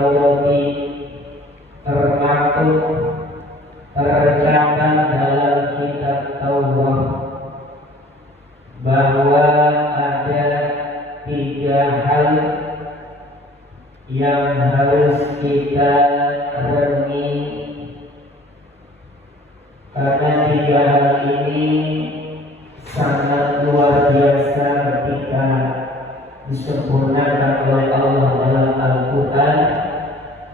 Taurati termaktub tercatat dalam kitab Taurat bahwa ada 3 hal yang harus kita renungi, karena 3 hal ini sangat luar biasa ketika disempurnakan oleh Allah dalam Al-Quran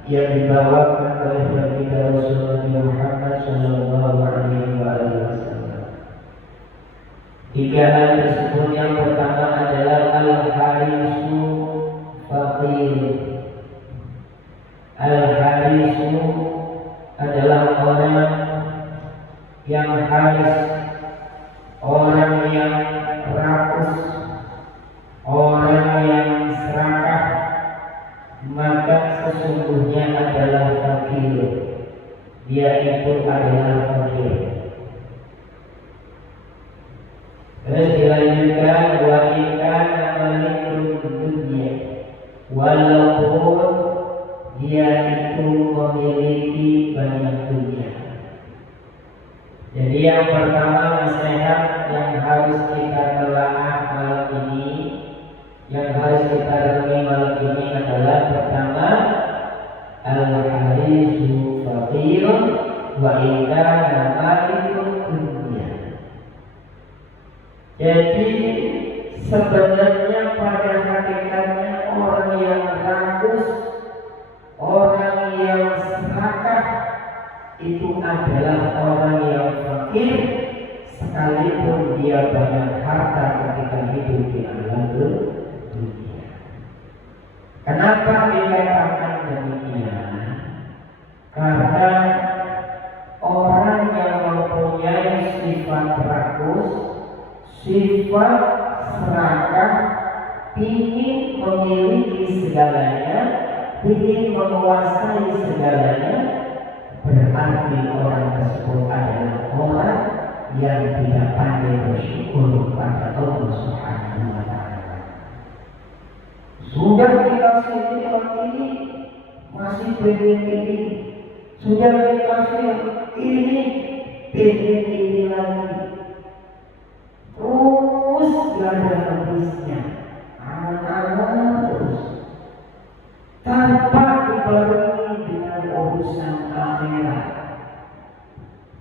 yang dibawakan oleh Nabi Rasulullah Muhammad Sallallahu Alaihi Wasallam. 3 hal tersebut yang pertama adalah al-harisu faqir. Al-harisu adalah orang yang haris, orang yang rakus, orang yang serakah, maka sesungguhnya adalah fakir. Dia itu adalah fakir. Terus dilanjutkan, wa ikana malikul dunya, walaupun dia itu memiliki banyak dunia. Jadi yang pertama nasihat yang harus kita telaah malam ini, yang harus kita renungi malam ini adalah pertama, al-harisu faqirun wa ikana malikul dunya. Jadi sebenarnya pada hakikatnya orang yang rakus, orang yang serakah itu adalah orang yang fakir, sekalipun dia banyak harta ketika hidup di alam dunia. Kenapa dikatakan demikian? Karena orang yang mempunyai sifat rakus, sifat serakah, ingin memiliki segalanya, ingin menguasai segalanya, berarti orang tersebut adalah orang yang tidak pandai bersyukur kepada Allah Subhanahu wa Ta'ala. Sudah dikasih nikmat ini, masih pengen ini. Sudah dikasih ini, pengen ini lagi. Terus gak ada habisnya, angan-angan terus, tanpa dibarengi dengan urusan akhirat.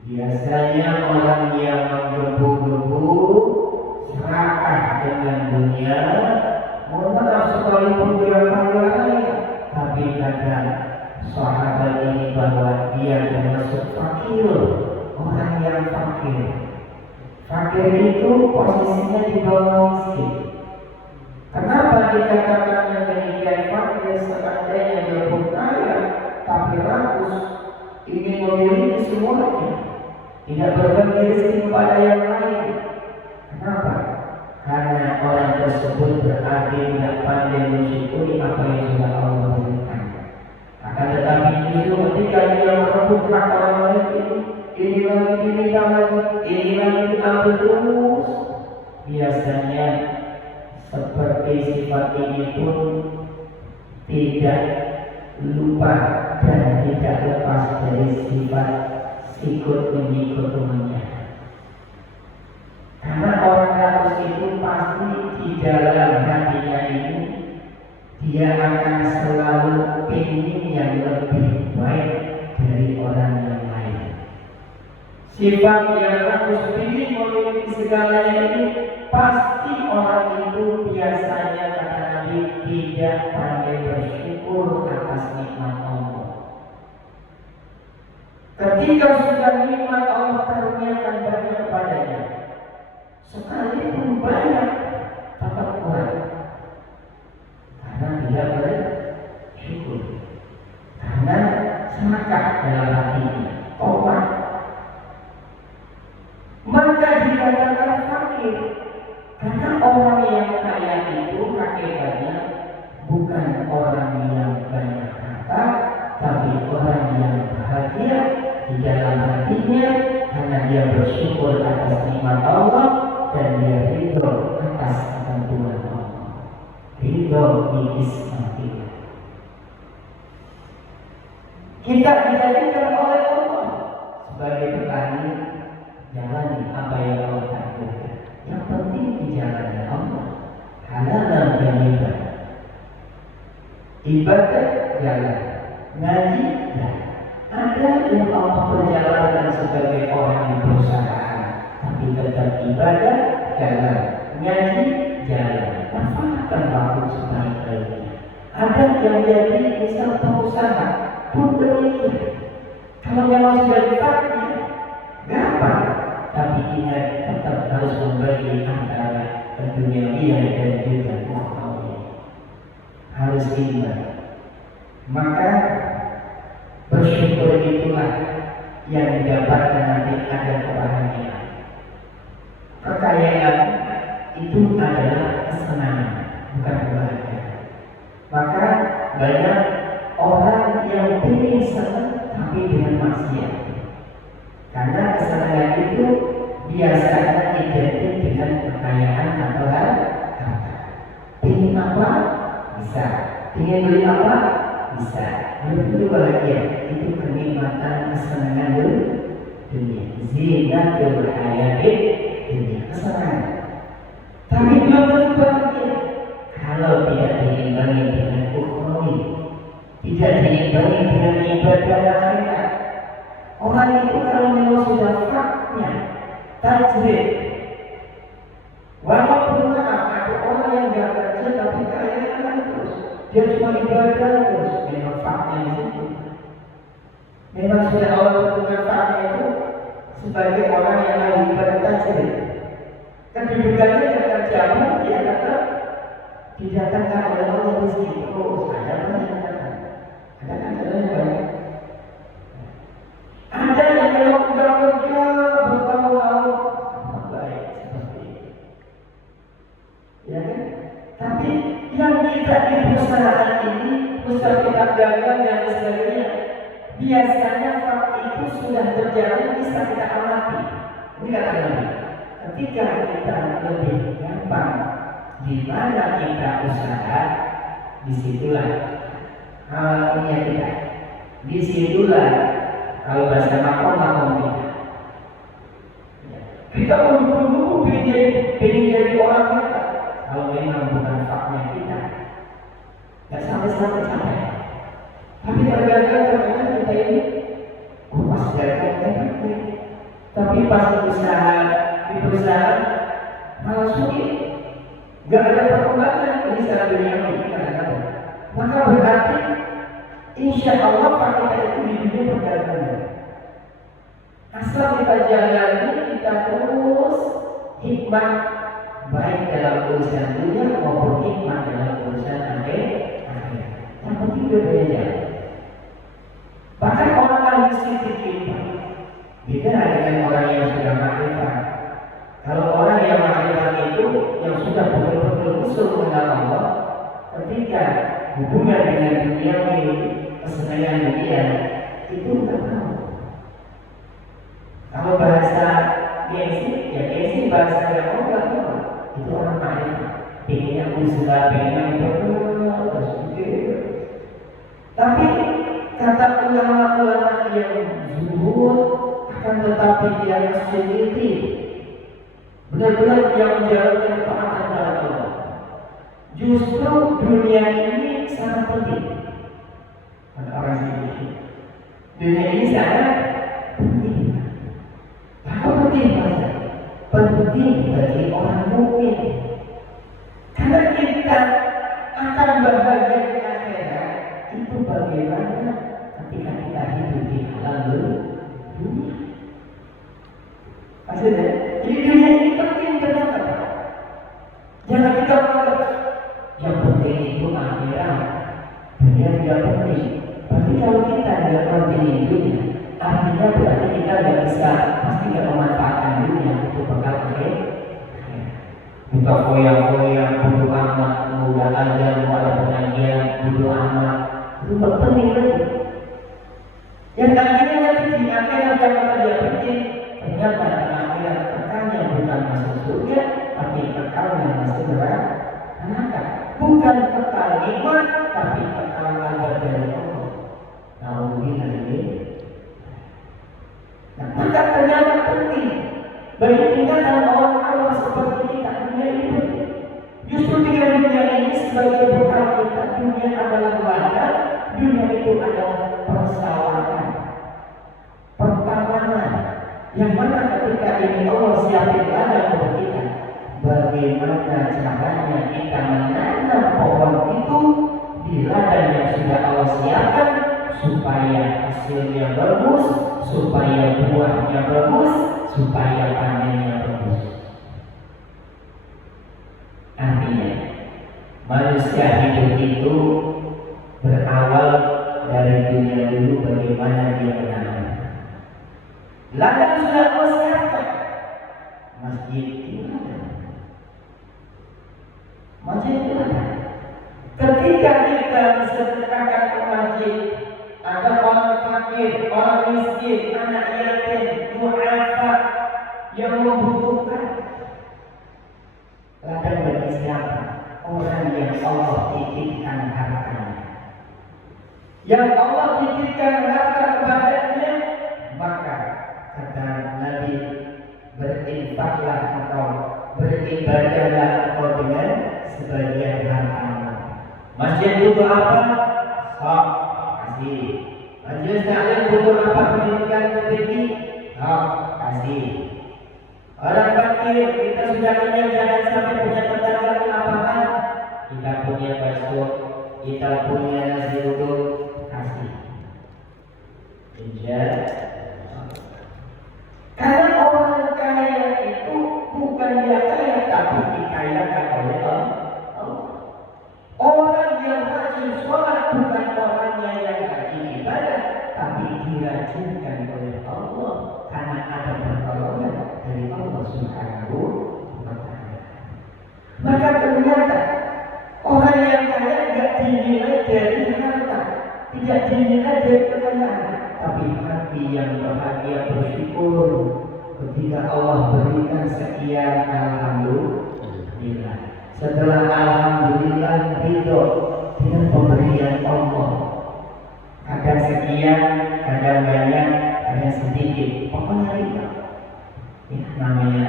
Biasanya orang yang menggebu-gebu serakah dengan dunia, mohon maaf sekalipun dia kaya, tapi kata sahabat ini bahwa dia termasuk fakir, orang yang fakir. Fakir itu posisinya di bawah miskin. Kenapa dikatakan yang demikian fakir? Seandainya dia pun kaya tapi rakus, ingin memiliki semuanya, tidak berbagi rezeki kepada yang lain. Kenapa? Karena orang tersebut berarti tidak pandai mensyukuri apa yang sudah Allah berikan. Akan tetapi itu ketika dia merebut hak orang lain itu, ini lagi diambil terus, biasanya seperti sifat ini pun tidak lupa dan tidak lepas dari sifat sikut mengikut temannya. Karena orang rakus itu pasti di dalam hatinya ini dia akan selalu ingin yang lebih baik dari orang yang lain. Sifat yang rakus ingin memiliki segalanya ini pasti orang itu biasanya kata Nabi tidak pandai bersyukur atas nikmat Allah. Ketika sudah nikmat Allah karuniakan banyak kepadanya, sekalipun banyak tetap kurang, karena tidak bersyukur, karena serakah dalam hatinya, tobat. Maka dikatakan fakir, karena orang yang kaya itu hakikatnya bukan orang yang banyak harta, tapi orang yang bahagia di dalam hatinya karena dia bersyukur atas nikmat Allah dan dia ridho atas ketentuan Allah, ridho di ismatilah. Kita dijadikan oleh Allah sebagai petani, jalani apa yang Allah takdirkan. Yang penting dijalani Allah, halal dan ibadah. Ibadah jalan, ngaji jalan. Ada yang Allah perjalankan sebagai orang yang berusaha, tapi tetap ibadah jalan, ngaji jalan. Manfaatkan waktu sebaik-baiknya. Ada yang jadi misal pengusaha pun demikian. Kalau memang sudah dipakai, gampang. Tapi ingat tetap harus membagi antara dunia dan juga Allah. Harus iman. Maka bersyukur itulah yang didapatkan nanti ada kebahagiaan. Kekayaan itu adalah kesenangan, bukan kebahagiaan. Maka banyak orang yang ingin senang tapi dengan maksiat. Karena kesenangan itu biasanya identik dengan kekayaan atau harta. Ingin apa? Bisa. Ingin beli apa? Bisa. Itu bahagia. Itu kenikmatan kesenangan dunia. Zinatul hayatid dunia. Kesenangan. Tapi belum tentu bahagia kalau tidak diimbangi dengan ekonomi, tidak diimbangi dengan ibadah akhirat. Orang itu kalau memang sudah faknya tajrid, walaupun ada orang yang gak kerja tapi kaya terus, dia cuma ibadah terus, memang faknya di situ. Memang sudah Allah tentukan faknya itu sebagai orang yang mau ibadah tajrid. Kedudukannya akan jauh, dia kata didatangkan oleh Allah rezeki. Oh, ada yang datang. Ada kan yang banyak. Ada yang memang sudah kerja bertahun-tahun, baik seperti itu. Ya kan? Tapi yang kita di perusahaan ini, usaha kita dagang dan sebagainya, biasanya fakta itu sudah terjadi bisa kita amati. Ini kata-kata. Ketika kita lebih gampang di mana kita usaha, disitulah punya kita. Disitulah kalau bahasa makom kita. Kita dulu pengen jadi orang kita. Kalau memang bukan faknya kita, nggak sampai. Tapi kadang-kadang kita ini pas dagang, tapi pas di perusahaan malah sulit. Gak ada perkembangan di sana dunia ini kadang-kadang. Maka berarti insya Allah kita itu di dunia perdagangan. Asal kita jalani, kita terus hikmah baik dalam urusan dunia maupun hikmah dalam urusan akhirat. Yang penting berbeda. Bahkan orang ahli sedikit beda dengan orang yang sudah makrifat. Kalau orang yang makrifat itu yang sudah betul-betul usul mengenal Allah, ketika hubungan dengan dunia ini, kesenangan dunia itu tidak tahu. Kalau bahasa gengsi, ya gengsi bahasa yang orang tahu. Itu orang makrifat. Pengennya usaha, pengennya berdoa, bersyukur. Tapi kata ulama-ulama yang zuhud akan tetapi dia sendiri benar-benar yang menjalankan taat kepada Allah. Justru dunia ini sangat penting. Ada orang sendiri. Dunia ini sangat penting. Apa penting? Penting bagi orang mukmin. Karena kita akan bahagia di akhirat itu bagaimana ketika kita hidup di alam dunia. Maksudnya, jadi dunia ini penting kenapa? Jangan kita anggap yang penting itu akhirat. Dunia tidak penting. Tapi kalau kita tidak penting dunia, artinya berarti kita tidak bisa, pasti tidak memanfaatkan dunia untuk bekal akhirat. Buka foya-foya, bodoh amat, mudah aja, mau ada pengajian, bodoh amat, itu tidak penting lagi. Yang akhirnya nanti di akhirat yang dia penting, ternyata akhirat kekalnya bukan masuk surga, tapi kekalnya masuk neraka. Bukan kekal nikmat, tapi kekal azab dari Allah. Alhamdulillah. Bagi tingkatan orang awam seperti kita, dunia ini justru dengan dunia ini sebagai bekal kita. Dunia adalah ladang, dunia itu adalah persawahan, pertanaman, yang mana ketika ini Allah siapin ladang untuk kita. Bagaimana caranya kita menanam pohon itu di ladang yang sudah Allah siapkan, supaya hasilnya bagus, supaya buahnya bagus, supaya panennya bagus. Artinya manusia hidup itu berawal dari dunia dulu, bagaimana dia menanam. Ladang sudah Allah siapkan, masjid itu masjid itu ketika kita sedekahkan ke masjid, ada orang fakir, orang miskin, anak yatim, duafa yang membutuhkan. Ladang bagi siapa? Orang yang Allah titipkan hartanya. Yang Allah titipkan harta kepadanya, maka kata Nabi, berinfaklah engkau, beribadahlah engkau dengan sebagian hartamu. Masjid butuh apa? Sok kasih. Majelis taklim butuh apa? Pendidikan tinggi? Sok kasih. Orang fakir, kita sudah kenyang, jangan sampai punya tetangga di lapangan. Kita punya bakso, kita punya nasi uduk, kasih. Karena orang kaya itu bukan dia kaya, tapi dikayakan oleh Allah. Orang yang rajin sholat bukan orangnya yang rajin ibadah, tapi dirajinkan oleh Allah karena ada pertolongan dari Allah Subhanahu wa Ta'ala. Maka ternyata orang yang kaya tidak dinilai dari harta, tidak dinilai dari kekayaan, tapi hati yang bahagia bersyukur ketika Allah berikan sekian, alhamdulillah. Setelah alhamdulillah ridho dengan pemberian Allah. Kadang sekian, kadang banyak, kadang sedikit. Pokoknya ridho. Ya, namanya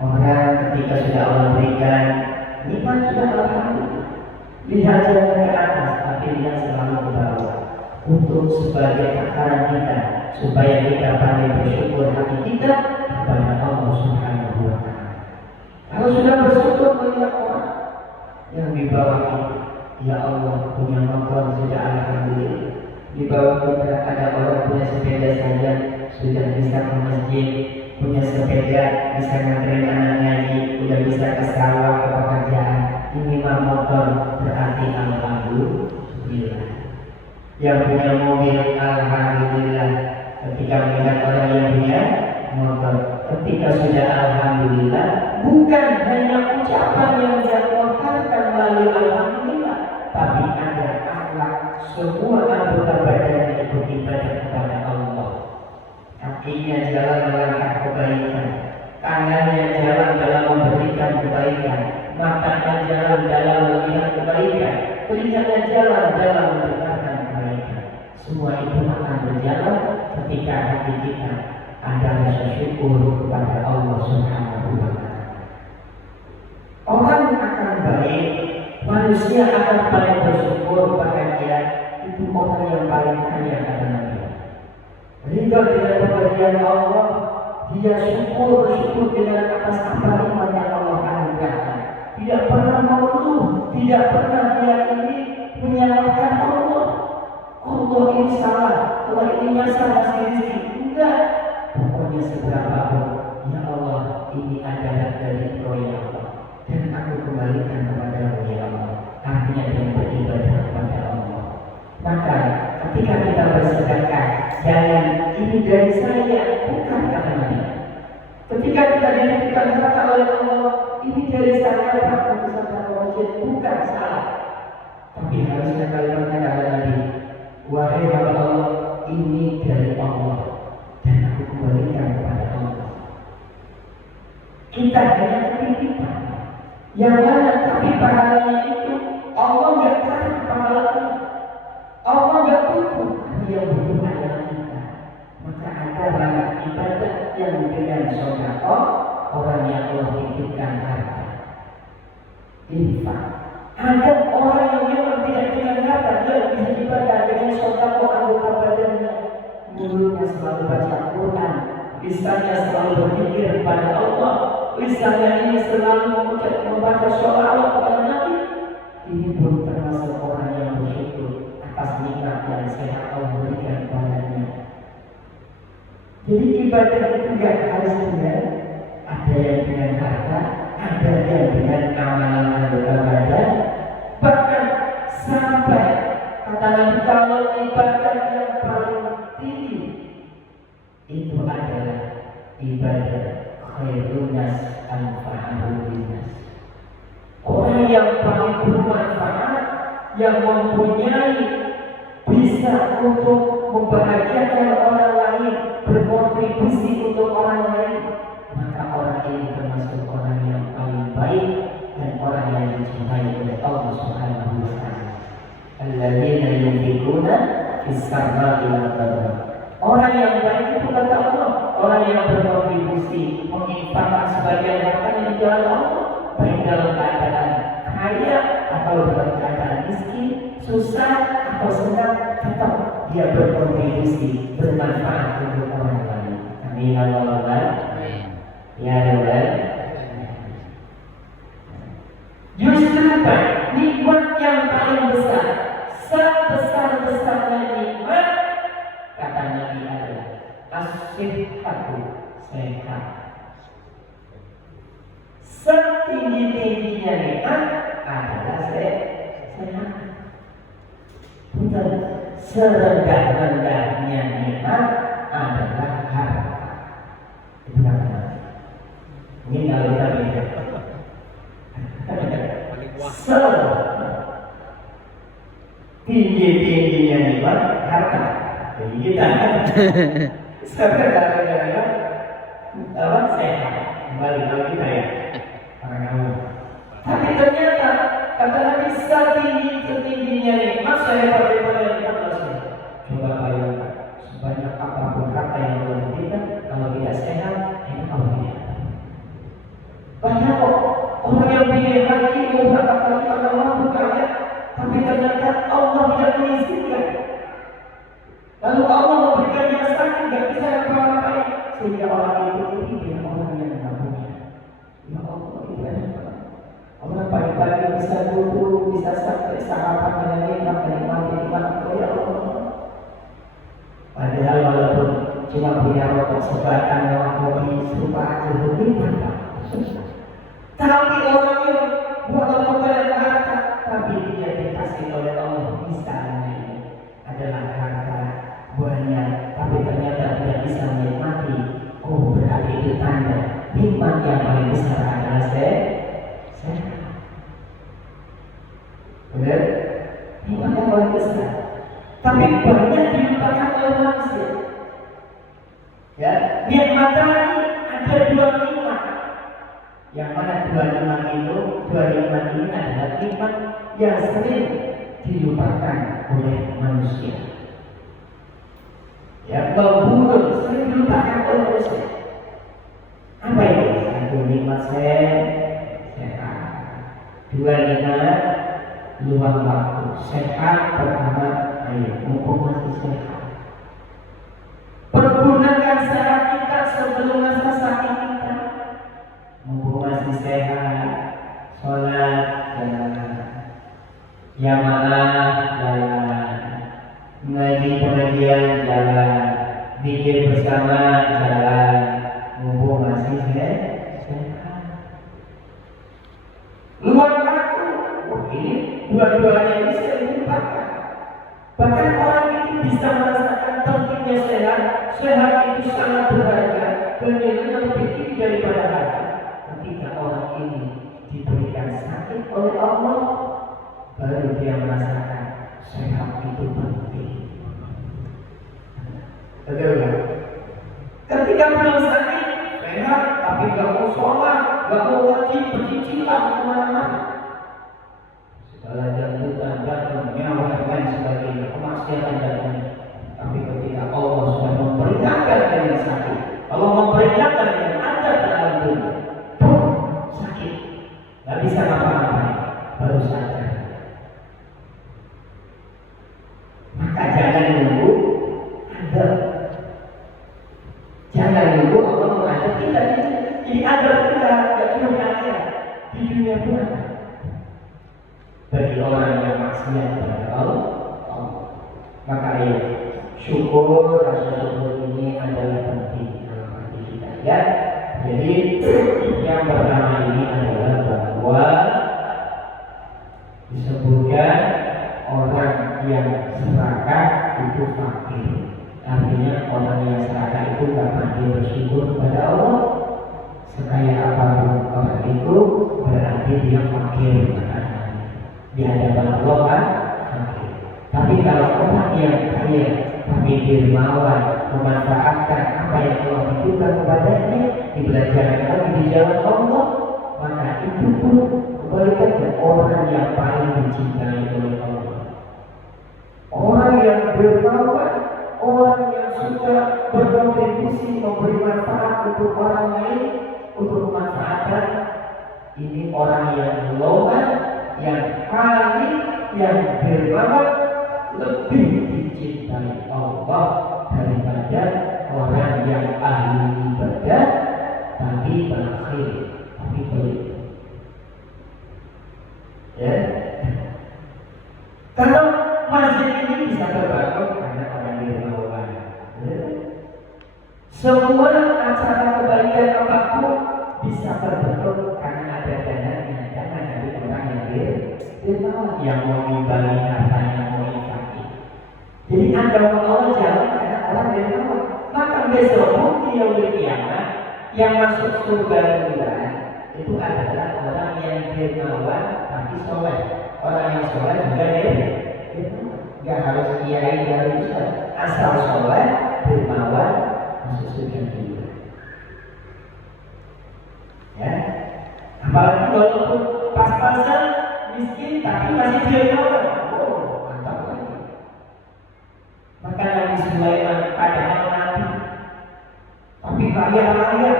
orang ketika sudah Allah berikan nikmat, sudah alhamdulillah. Lihat jalan ke atas, tapi dia selalu ke bawah. Untuk sebagai takaran kita, supaya kita pandai bersyukur hati kita kepada Allah Subhanahu wa Ta'ala. Kalau sudah bersyukur melihat orang yang di bawah kita, ya Allah punya motor sudah alhamdulillah. Di bawah kita ada orang punya sepeda saja sudah bisa ke masjid, punya sepeda bisa nganterin anak ngaji, sudah bisa ke sawah, ke pekerjaan. Ini mah motor berarti alhamdulillah. Yang punya mobil alhamdulillah. Ketika melihat orang yang punya motor, ketika sudah alhamdulillah, bukan hanya ucapan yang dia lontarkan melalui alhamdulillah, tapi ada akhlak. Semua anggota badannya itu ibadah kepada Allah. Kakinya jalan melangkah kebaikan, tangannya jalan dalam memberikan kebaikan, matanya jalan dalam melihat kebaikan, telinganya jalan dalam mendengarkan kebaikan. Semua itu akan berjalan ketika hati kita ada rasa syukur kepada Allah Subhanahu wa Ta'ala. Orang akan baik, manusia akan paling bersyukur, bahagia, itu orang yang paling kaya kata Nabi. Ridho dengan pemberian Allah, dia bersyukur dengan atas apa iman yang Allah anugerahkan. Tidak pernah mengeluh, tidak pernah dia ini menyalahkan Allah. Allah ini salah, Allah ini masalah sendiri. Enggak. Pokoknya seberapapun, ya Allah, ini adalah dari Engkau ya Allah, dan aku kembalikan kepada-Mu ya Allah. Artinya dengan beribadah kepada Allah. Maka ketika kita bersedekah, jangan ini dari saya, bukan kata Nabi. Ketika kita dititipkan harta oleh Allah, ini dari saya, Pak, untuk sedekah masjid, bukan salah. Tapi harusnya kalimatnya kata Nabi, wahai hamba Allah, ini dari Allah, dan aku kembalikan kepada Allah. Kita hanya titipkan, yang mana tapi pahalanya itu Allah nggak tahu pahalanya, Allah nggak butuh, yang butuh adalah kita. Maka antara ibadah yang dengan sedekah, orang yang Allah titipkan harta. Infak. Ada orang yang memang tidak dengan harta, dia bisa ibadah dengan sedekah anggota badannya. Mulutnya selalu baca Quran, lisannya selalu berzikir kepada Allah, lisannya ini selalu membaca sholawat kepada Nabi. Ini pun termasuk orang yang bersyukur atas nikmat yang sehat Allah berikan kepadanya. Jadi ibadah itu tidak harus dengan ada yang dengan harta, ada yang dengan amalan anggota badan. Bahkan sampai kata Nabi, kalau ibadah yang paling tinggi itu adalah ibadah khairun nas anfa'uhum linnas. Orang yang paling bermanfaat, yang mempunyai bisa untuk membahagiakan orang lain, berkontribusi untuk orang lain, maka orang ini termasuk orang yang paling baik dan orang yang dicintai oleh Allah Subhanahu wa taala. Alladzina yunfiquna fis-sarra'i wad-dharra. Orang yang baik itu kata Allah, orang yang berkontribusi, menginfakkan sebagian hartanya di jalan Allah, baik dalam keadaan kaya atau dalam keadaan miskin, susah atau senang, tetap dia berkontribusi, bermanfaat untuk orang lain. Amin Allahumma ya Rabbal. Justru nikmat yang paling besar, sebesar-besarnya nikmat, kata Nabi adalah as-sihhatu, sehat. Setinggi-tingginya nikmat adalah sehat. Bukan serendah-rendahnya nikmat adalah harta. Itu kata. Ini kalau kita beda. Tinggi-tingginya nikmat harta. Jadi kita serendah-rendahnya apa sehat. Kembali kalau kita ya. Tapi ternyata kata Nabi, setinggi-tingginya nikmat saya bagaimana yang kita masih. Coba bayangkan, sebanyak apapun harta yang Allah berikan, kalau tidak sehat, ini kalau tidak. Banyak kok orang yang pilih haji, mau berangkat haji karena Allah berkaya, tapi ternyata Allah tidak mengizinkan. Lalu Allah memberikan yang sakit, tidak bisa apa-apa, sehingga orang itu dia orang yang tidak punya. Ya Allah, orang pagi-pagi bisa duduk, bisa sampai sarapan dengan nikmat, nikmat, ya Allah. Padahal walaupun cuma punya rokok sebatang lewat kopi, serupa aja nikmat. Tapi orang yang walaupun banyak harta, tapi dia dikasih oleh Allah, misalnya adalah harta banyak, tapi ternyata tidak bisa menikmati. Oh, berarti itu tanda nikmat yang paling besar adalah sehat. Benar? Nikmat yang paling besar. Tapi banyak dilupakan oleh manusia. Ya, nikmat tadi ada dua nikmat. Yang mana dua nikmat ini adalah nikmat yang sering dilupakan oleh manusia. Ya, membunuh sering dilupakan oleh manusia. Apa itu? Satu nikmat sehat. Dua nikmat luang waktu. Sehat pertama, ayo mumpung masih sehat. Pergunakan sehat kita sebelum masa sakit kita. Mumpung masih sehat, sholat jalan, jamaah jalan, ngaji pengajian jalan, zikir bersama jalan. Mumpung masih sehat. Luang waktu, ini dua-duanya ini sering dilupakan. Bahkan orang ini bisa merasakan pentingnya sehat. Sehat itu sangat berharga dan nilainya lebih tinggi daripada harta. Ketika orang ini diberikan sakit oleh Allah, baru dia merasakan sehat itu penting. Betul kan? Ketika belum sakit, sehat tapi gak mau sholat, gak mau wajib bercicilan kemana-mana. Segala jangkutan, jantung, nyawa dan sebagainya, kemaksiatan dan tapi ketika Allah sudah memperingatkan dengan sakit, Allah memperingatkan syukur, rasa syukur ini adalah penting dalam hati kita ya. Jadi yang pertama ini adalah bahwa disebutkan orang yang serakah itu fakir. Artinya orang yang serakah itu karena dia bersyukur kepada Allah. Sekaya apapun orang itu berarti dia fakir di hadapan Allah kan fakir. Tapi kalau orang yang kaya tapi dermawan memanfaatkan apa yang Allah berikan kepadanya, dibelajarkan lagi di jalan Allah, maka itu pun kebalikannya orang yang paling dicintai oleh Allah. Orang yang dermawan, orang yang suka berkontribusi memberi manfaat untuk orang lain, untuk memanfaatkan, ini orang yang loman, yang paling, yang dermawan, lebih dicintai Allah daripada orang yang ahli ibadah tapi bakhil, tapi pelit. Ya. Kalau masjid ini bisa terbangun karena orang dermawan. Ya. Semua acara kebaikan apapun bisa terbentuk karena ada dananya, jangan dari orang yang dermawan yang mau membagi hartanya, mau infakir. Jadi Anda mau Allah jalan karena orang dermawan. Maka besok di yaumil kiamat yang masuk surga duluan itu adalah orang yang dermawan tapi soleh. Orang yang soleh juga dermawan. Gak harus kiai dari Ustaz, asal soleh, dermawan masuk surga duluan. Ya, apalagi walaupun pas-pasan miskin tapi masih dermawan. Oh, mantap lagi. Maka Nabi Sulaiman padahal Nabi tapi kaya-kaya,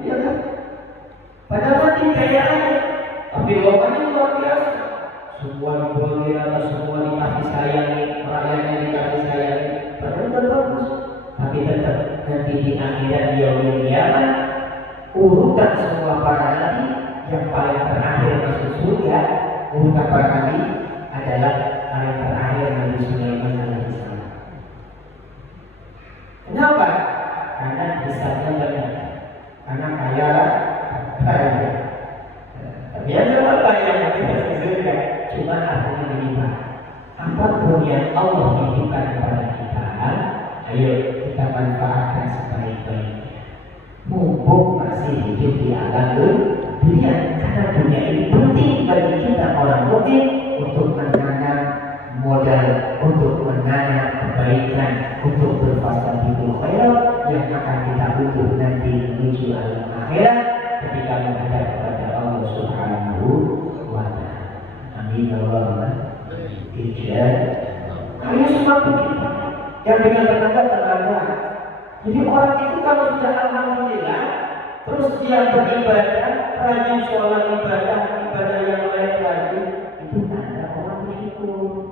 iya kan? Padahal Nabi kaya-kaya tapi lokanya luar biasa. Semua diberi, semua dikasih sayangi, rakyatnya dikasih sayangi, padahal bagus. Tapi tetap nanti di akhirat yaumil kiamat urutan semua para nabi yang paling terakhir masuk surga, urutan para nabi adalah paling terakhir Nabi Sulaiman alaihissalam. Kenapa? Karena hisabnya banyak, karena kaya. Tapi yang apa yang nanti masuk surga? Cuma artinya berlipat. Apapun yang Allah titipkan kepada kita, ayo kita manfaatkan sebaik-baiknya. Mumpung masih hidup di alam dunia, karena dunia ini penting bagi kita orang mukmin untuk menanam modal, untuk menanam kebaikan, untuk berfastabiqul khairat yang akan kita butuh nanti menuju alam akhirat ketika menghadap kepada Allah Subhanahu wa Ta'ala. Amin Allahumma ijab. Ayo semua kita yang dengan tenaga. Jadi orang itu kalau sudah alhamdulillah, terus dia beribadah, rajin sholat ibadah yang lain rajin, itu tanda orang bersyukur.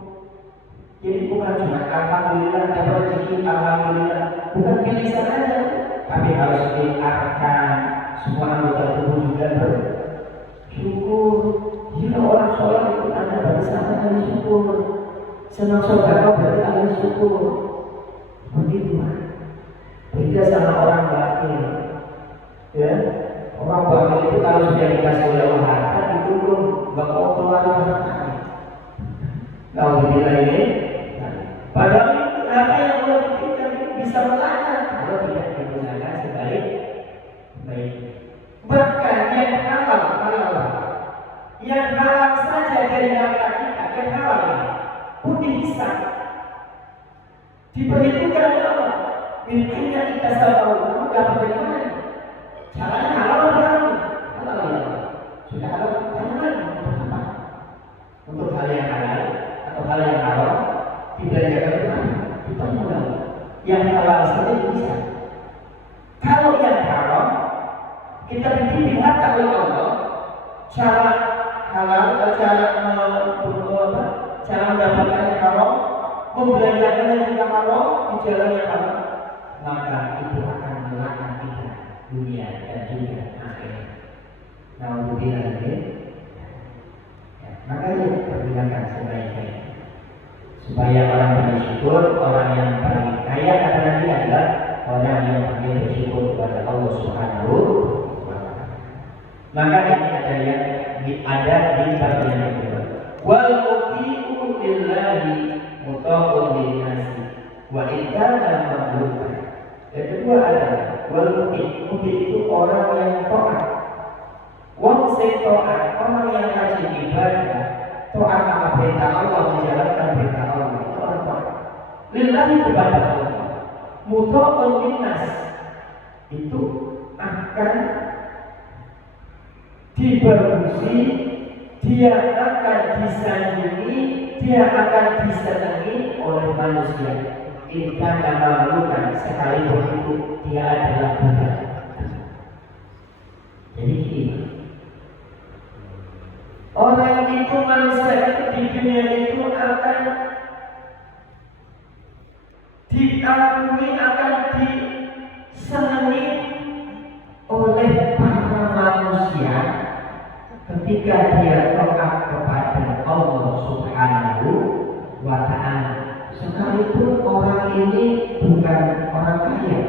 Jadi bukan cuma alhamdulillah dapat rezeki, alhamdulillah, bukan pilih saja, tapi harus diarahkan semua anggota tubuh juga bersyukur. Jika orang sholat itu tanda bagi sana harus syukur, senang saudara berarti harus syukur. Begitu lah. Beda sama orang bakhil. Ya, orang bakhil itu kalau sudah dikasih oleh Allah harta diturun, nggak mau keluar hartanya. Kalau tidak ini, padahal harta yang Allah berikan bisa melanggar kalau tidak digunakan sebaik baik. Bahkan yang halal, yang halal saja dari harta kita, yang halal pun dihisab, diperhitungkan oleh Allah. Intinya kita tahu kamu dapat dari mana? Caranya halal atau haram? Halal ya. Sudah halal, bagaimana? Untuk apa? Untuk hal yang halal atau hal yang haram dibelanjakan itu apa? Kita modal. Yang halal saja bisa. Kalau yang haram kita dibimbing harta oleh Allah, cara halal atau cara mendapatkannya haram, membelanjakannya juga haram di jalan yang haram, maka itu akan melaknat kita dunia dan juga akhirat. Nauzubillah ya. Makanya pergunakan sebaik-baiknya supaya orang bersyukur, orang yang paling ada yang ada di bagian kedua. Wal muqiu lillahi mutaqun linnasi wa idana mamlukan. Yang kedua adalah wal muqi itu orang yang taat. Wong sing taat, orang yang rajin ibadah, taat akan perintah Allah, menjalankan perintah Allah, itu orang taat. Lillahi kepada Allah, mutaqun linnas, itu akan dibermusi, dia akan disanjungi, dia akan disenangi oleh manusia. Intan dan malukan sekalipun itu dia adalah budak. Jadi gini, orang itu manusia itu di dunia itu akan diakui, akan disenangi oleh para manusia ketika dia taat kepada Allah Subhanahu wa Ta'ala. Sekalipun orang ini bukan orang kaya,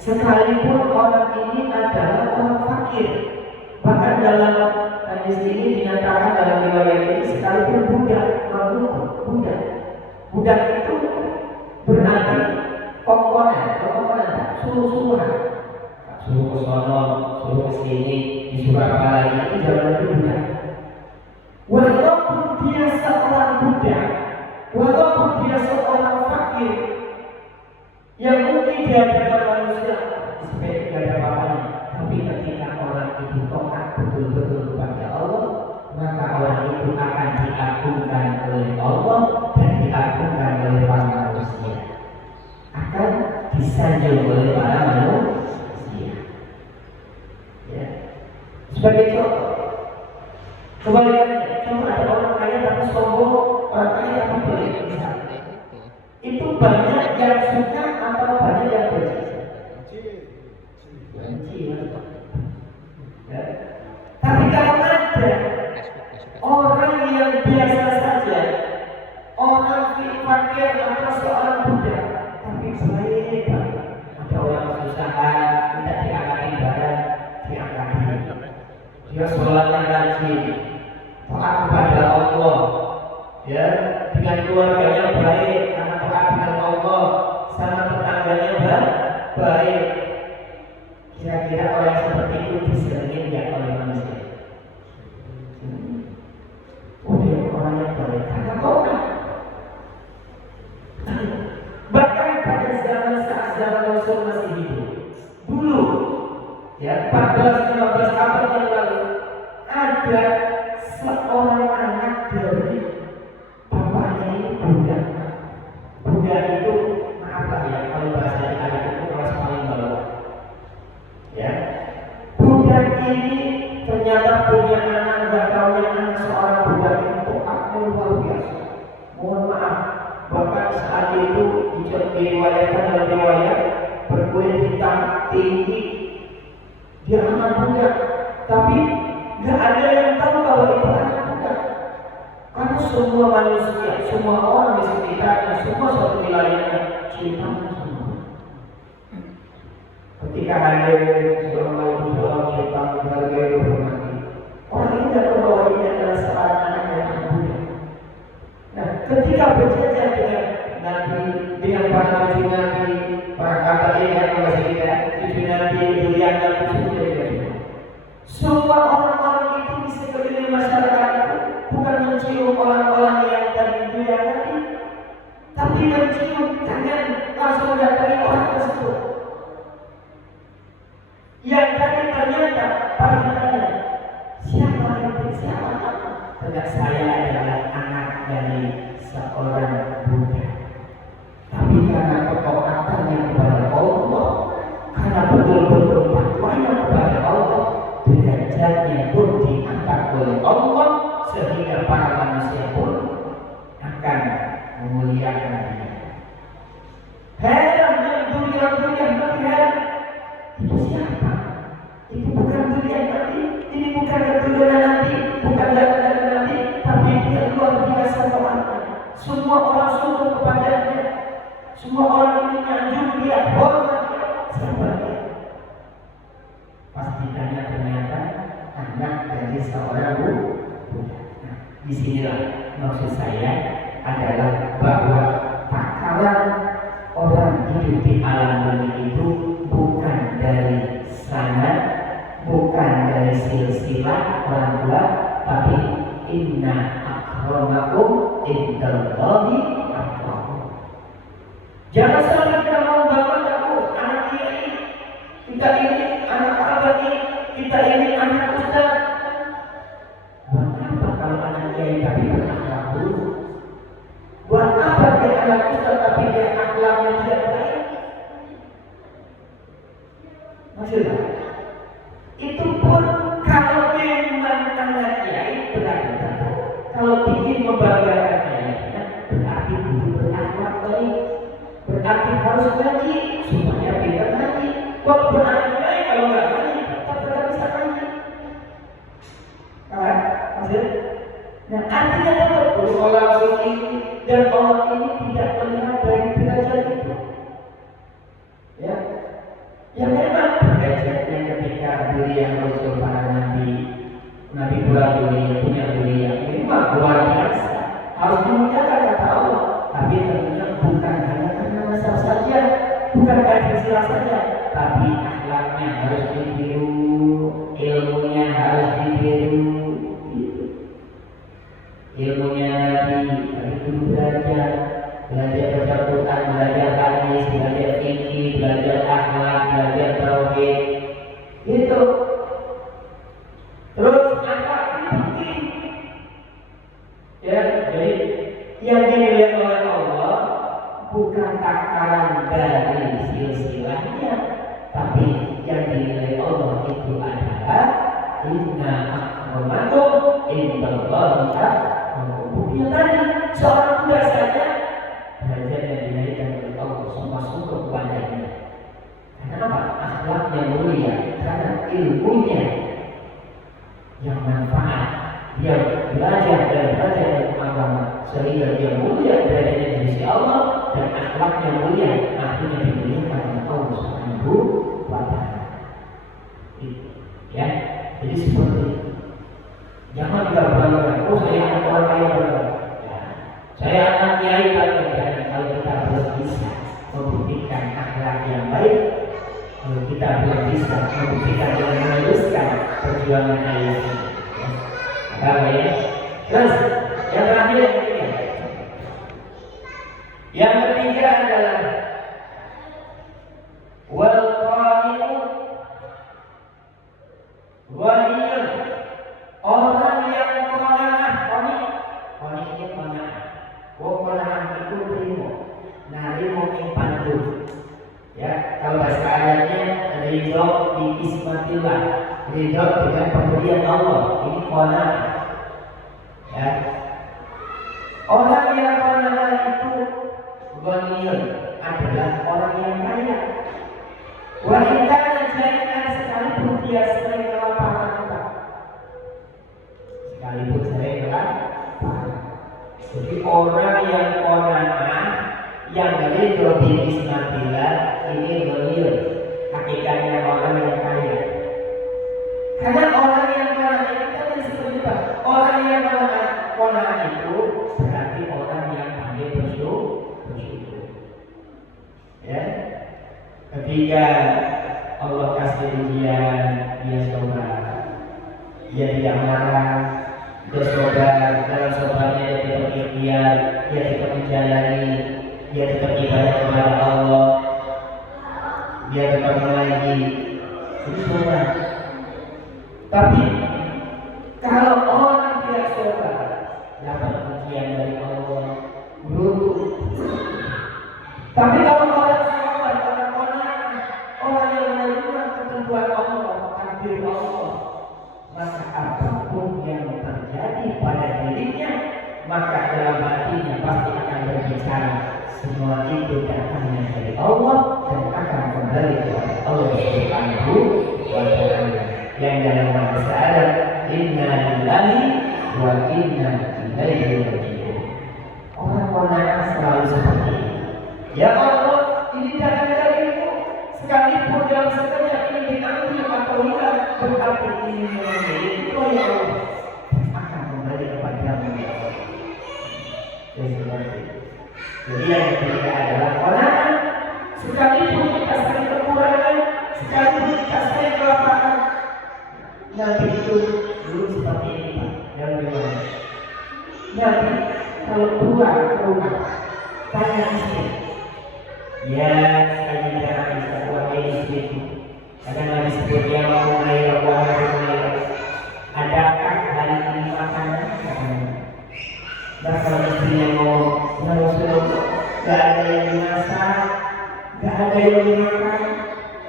sekalipun orang ini adalah orang fakir, bahkan dalam hadis ini dinyatakan dalam riwayat ini sekalipun budak, budak itu berarti komponen, suruh-suruhan, suruh ke sono, suruh ke sini, disuruh apa lagi, itu jangan itu budak. Walaupun dia seorang budak, walaupun dia seorang fakir, yang mungkin dia bukan manusia, sebaik tidak ada apa-apanya, tapi ketika orang itu taat betul-betul kepada Allah, maka orang itu akan diagungkan oleh Allah dan diagungkan oleh para manusia, akan disanjung oleh para manusia. Ya. Sebagai contoh, kebalikannya, cuma ada orang kaya tapi sombong, orang kaya tapi pelit, itu banyak yang suka atau banyak yang benci? Ya. Tapi kalau ada orang yang biasa saja, orang fakir atau seorang budak, tapi baik, ada orang kesusahan, tidak diangkat barang, diangkat. Dia sholatnya rajin, taat kepada Allah, ya, dengan keluarganya baik, karena taat dengan Allah, sama tetangganya baik. Kira-kira orang seperti itu disenangi tidak oleh manusia? Dia orang yang baik, karena taat. Bahkan pada zaman Rasul masih hidup, dulu, ya, 14-15 abad yang lalu, ada seorang anak dari bapaknya ini budak. Budak itu, maaf lah ya, kalau bahasa anak itu kelas paling bawah. Ya, budak ini ternyata punya anak, nggak tahunya anak seorang budak itu akal luar biasa. Mohon maaf, bahkan saat itu diriwayatkan dalam riwayat berkulit hitam tinggi. Dia anak budak, tapi nggak ada yang tahu kalau itu anak budak. Karena semua manusia, semua orang di sekitarnya, semua satu wilayahnya cinta semua. Ketika ada seorang cinta berharga bermati, orang ini tidak tahu bahwa ini adalah seorang anak yang anak budak. Nah, ketika berjajar dengan Nabi, dengan para cucu Nabi, para kata yang masih kita, cucu Nabi, durian Nabi, semua orang-orang itu di sekeliling masyarakat itu bukan mencium orang-orang yang tadi durian Nabi, tapi mencium tangan langsung dari orang tersebut. Yang tadi ternyata pada ditanya, siapa itu? Tidak, saya adalah anak dari seorang budak. Tapi karena ketaatannya kepada Allah, karena betul-betul takwanya kepada Allah, derajatnya pun diangkat oleh Allah, sehingga para manusia pun akan memuliakan dia. Heran dengan durian-durian heran. Itu siapa? Itu bukan durian Nabi, ini bukan keturunan Nabi, bukan darah Nabi, tapi dia luar biasa taatnya. Semua orang sujud kepadanya, semua orang ini nyanjung dia, hormat dia. Siapa dia? Pas ditanya ternyata anak dari menjadi seorang budak. Nah, disinilah maksud saya adalah bahwa takaran orang hidup di alam dunia itu bukan dari sanad, bukan dari silsilah orang tua, tapi inna akramakum indallahi atqakum. Jangan sampai kita mau bangun anak kiai, kita ini anak abad ini, kita ini anak ustaz. Buat apa kalau anak kiai tapi berakhlak buruk? Buat apa dia anak ustaz tapi dia akhlaknya tidak baik? Maksudnya, itu pun kalau memang anak kiai berarti kalau ingin membanggakan kiainya berarti kudu berakhlak baik, berarti harus ngaji supaya beda ngaji. Kok berakhlak baik kalau nggak ngaji tetap tidak bisa ngaji. Kan? Maksudnya, nah artinya apa? Orang ini dan orang ini tidak melihat dari derajat itu. Ya, yang memang derajatnya ketika dunia Rasul para nabi pula dunia punya dunia ini mah luar biasa, harus dimuliakan kata Allah. Tapi tentunya bukan hanya karena nasab saja, bukan karena silsilah saja, tapi akhlaknya harus ditiru, ilmunya harus ditiru. Ilmunya Nabi itu belajar baca Quran, belajar hadis, belajar fikih, belajar akhlak, belajar tauhid, itu. Terus akhlak penting, ya. Jadi yang dinilai oleh Allah bukan takaran dari silsilahnya, tapi yang dinilai Allah itu adalah inna akramakum indallahi atqakum. Ya tadi seorang budak saja derajat yang dinaikkan oleh Allah masuk kepadanya. Kenapa? Akhlaknya mulia, karena ilmunya yang manfaat. Dia belajar dan belajar ilmu agama sehingga dia mulia derajatnya di sisi Allah, dan akhlaknya mulia, artinya dimuliakan oleh Allah Subhanahu wa Ta'ala. Ya, jadi seperti itu. Jangan kita berbangga, oh saya anak orang kaya berbangga. Ya, saya anak kiai berbangga. Kalau kita belum bisa membuktikan akhlak yang baik, kalau kita belum bisa membuktikan dan meneruskan perjuangan ayah ini. Apa ya? Terus yang terakhir yang ketiga. Yang ketiga adalah wal qani'u waliyun. Orang yang qanaah, qani ini qanaah. Qanaah itu rimo. Nah, rimo yang pandu. Ya, kalau bahasa ayatnya ridho bi ismatillah. Ridho dengan pemberian Allah. Ini qanaah. Ya. Orang yang qanaah itu ghaniyun adalah orang yang kaya. Wanita dan jadikan sekalipun dia sering kelaparan. Sekalipun saya bilang, jadi orang yang qanaah, yang ridho bi ismatillah, ini ghaniyun. Hakikatnya orang yang kaya. Karena orang yang qanaah itu tadi seperti apa? Orang yang qanaah itu berarti orang yang pandai bersyukur. Ya. Ketika Allah kasih ujian, dia coba, dia tidak marah, dia coba, dalam cobanya dia tetap ikhtiar, dia tetap menjalani, dia tetap ibadah kepada Allah, dia tetap mengaji. Itu coba. Tapi kalau orang tidak coba, dapat ujian dari Allah, beruntung. Tapi kalau orang sabar, orang yang menerima ketentuan Allah, takdir Allah, maka apapun yang terjadi pada dirinya, maka dalam hatinya pasti akan berbicara, semua itu datangnya dari Allah dan akan kembali kepada Allah Subhanahu wa Ta'ala. Yang dalam bahasa Arab, inna lillahi wa inna ilaihi raji'un. Orang qanaah selalu seperti ini. Ya Allah, ini datang darimu. Sekalipun dalam sekejap ini diambil atau hilang, hati ini memiliki yang akan kembali kepada Dia. Jadi yang ketiga adalah qanaah. Sekalipun kita sering kekurangan, sekalipun kita sering kelaparan, Nabi itu dulu seperti ini Pak. Yang bagaimana? Nabi kalau keluar ke rumah, tanya istri, ya sekali jangan bisa keluar istri. Akan Nabi sebut dia mau mengalir, adakah hari ini makanan? Dan kalau istrinya ngomong, ya Rasulullah, gak ada yang dimasak, gak ada yang dimakan.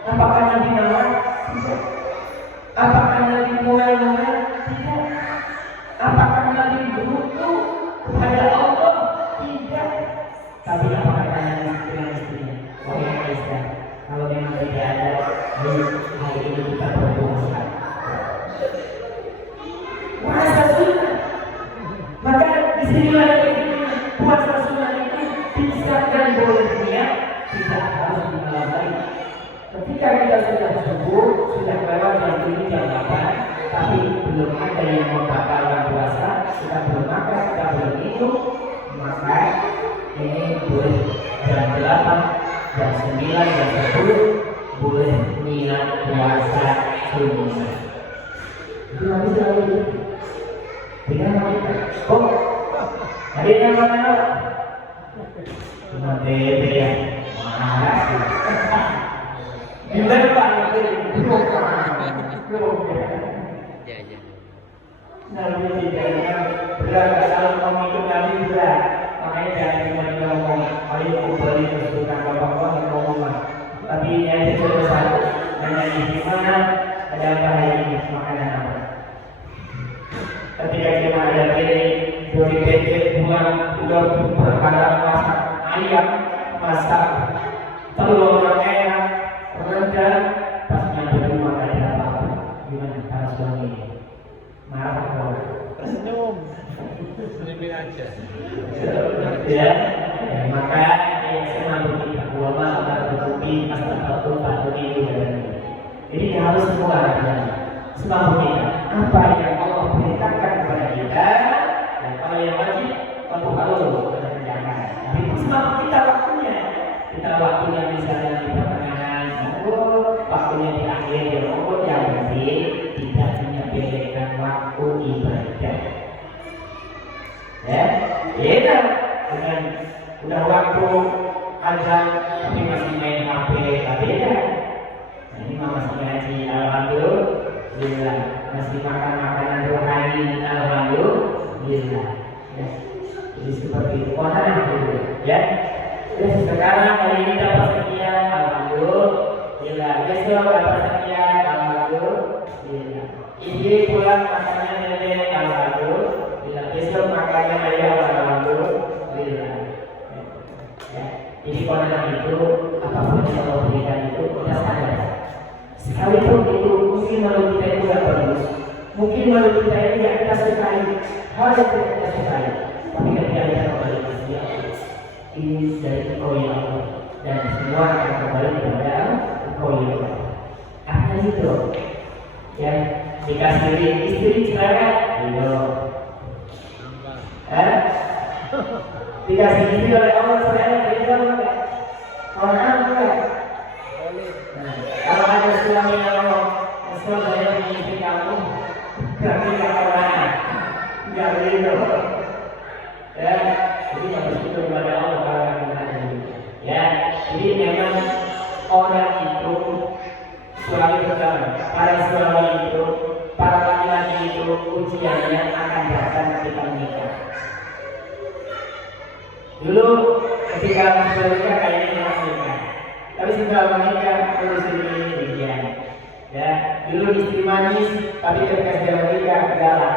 Apakah Nabi marah? Tidak. Apakah Nabi mulai-mulai? Tidak. Apakah Nabi beruntung kepada Allah? Tidak. Tapi apakah Nabi dengan istrinya? Wahai Aisyah, kalau memang tidak ada hari ini kita berpuasa. Puasa sunnah. Maka disinilah puasa sunnah itu bisa dan bolehnya tidak harus di malam hari. Ketika kita sudah subuh, sudah lewat jam 7 jam 8, tapi belum ada yang membatalkan puasa, kita belum makan, kita belum minum, maka ini boleh jam 8, jam 9, jam 10 boleh niat puasa sunnah. Itu nanti selalu dengan kita. Oh, hari yang mana? Nanti ya, mana? Gimana Pak? Nabi tidak berat kalau kamu itu Nabi berat, makanya jangan cuma ngomong, ayo kembali kesukaan bapak-bapak yang ngomong. Tapi yang itu satu, hanya di mana ada apa hari ini makanan apa? Ketika kita ada piring, dari bebek, buah, udah berkala masak ayam, masak telur ayam, rendang, pas nyampe rumah gak ada apa-apa. Gimana para suami ini? Marah atau tersenyum, senyumin aja. Ya, maka yang semampu kita, ulama bertubi, astagfirullah, bertubi. Jadi harus semua ada semampu kita. Apa yang Allah perintahkan kepada kita, dan kalau yang wajib, tentu harus kita kerjakan. Tapi semampu kita waktunya, misalnya di pertengahan, waktunya di akhir, yang penting tidak menyepelekan waktu ibadah. Ya, beda dengan udah waktu azan tapi masih main HP, beda. Nah, ini masih ngaji, alhamdulillah, masih makan makanan rohani, alhamdulillah. Ya, jadi seperti itu. Ya. Terus sekarang hari ini dapat sekian, alhamdulillah. Besok dapat sekian, alhamdulillah. Ini pulang makannya nenek, alhamdulillah. Besok makannya ayah, alhamdulillah. Ya. Jadi konon itu apapun yang Allah berikan itu kita sadar. Sekalipun itu mungkin malu kita itu tidak bagus, mungkin malu kita itu tidak kita sukai, hal yang tidak kita sukai. Tapi ketika kita kembali ke Dia, ini dari Engkau ya Allah, dan semua akan kembali kepada Engkau ya Allah. Apa itu? Ya, dikasih istri silakan, ayo. Dikasih istri oleh Allah silakan, ayo. Orang enggak. Kalau ada suami yang ngomong, "Asal saya punya istri kamu, berarti nggak pernah, nggak begitu." Ya, jadi harus itu kepada Allah kalau kita ini. Ya, jadi memang orang itu suami pertama, para suami itu, para laki-laki itu ujiannya akan datang ketika menikah. Dulu ketika menikah kayaknya memang menikah. Tapi setelah menikah terus ini demikian. Ya, dulu istri manis, tapi ketika sudah menikah galak.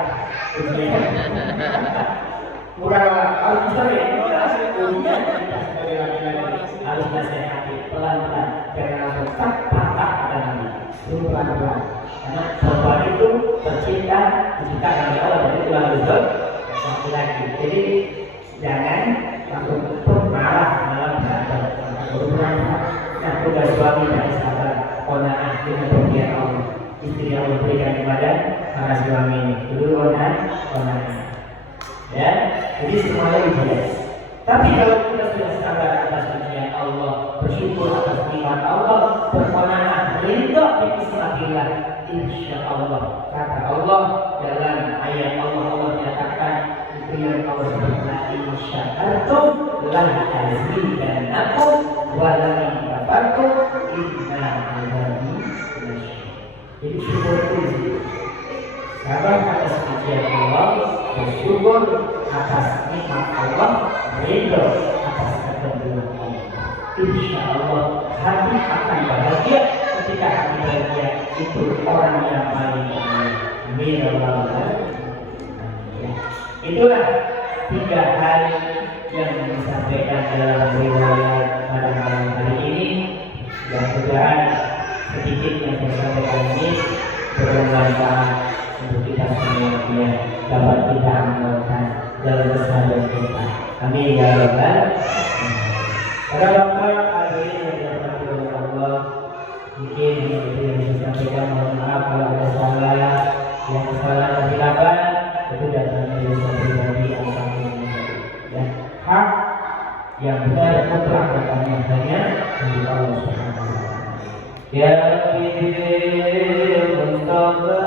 Bukan harus bisa ya. Kita sebagai laki-laki harus nasihati pelan-pelan, jangan langsung patah dan pelan-pelan. Karena perempuan itu tercinta, diciptakan oleh Allah, jadi itu harus laki-laki. Jadi jangan langsung marah berantem. Nah, sudah suami dari sahabat, qanaah dengan pemberian Allah. istri yang Allah berikan kepada para suami ini. Dulu onan. Ya, jadi semuanya jelas. Tapi kalau kita sudah sabar atas nikmat Allah, bersyukur atas nikmat Allah, berqanaah, ridha bi ismatillah, insya Allah kata Allah dalam ayat Allah nyatakan itu yang Allah sebutkan insya Allah lan azidannakum wa la in kafartum inna azabi lasyadid. Jadi syukur itu sabar atas ujian Allah, bersyukur atas nikmat Allah, ridho atas ketentuan Allah. Insya Allah hati akan bahagia. Ketika hati bahagia itu orang yang paling bahagia. Amin Allah. Itulah 3 hal yang disampaikan dalam riwayat pada malam hari ini. Mudah-mudahan sedikit yang saya sampaikan ini bermanfaat untuk kita semuanya, dapat kita amalkan dalam keseharian kita. Amin ya rabbal alamin. Pada waktu hadirin yang dirahmati oleh Allah, mungkin yang saya sampaikan, mohon maaf kalau ada salah, yang kesalahan dan silakan itu datang dari saya pribadi atau ya hak yang benar mutlak datangnya hanya dari Allah Subhanahu wa taala. Ya Mustafa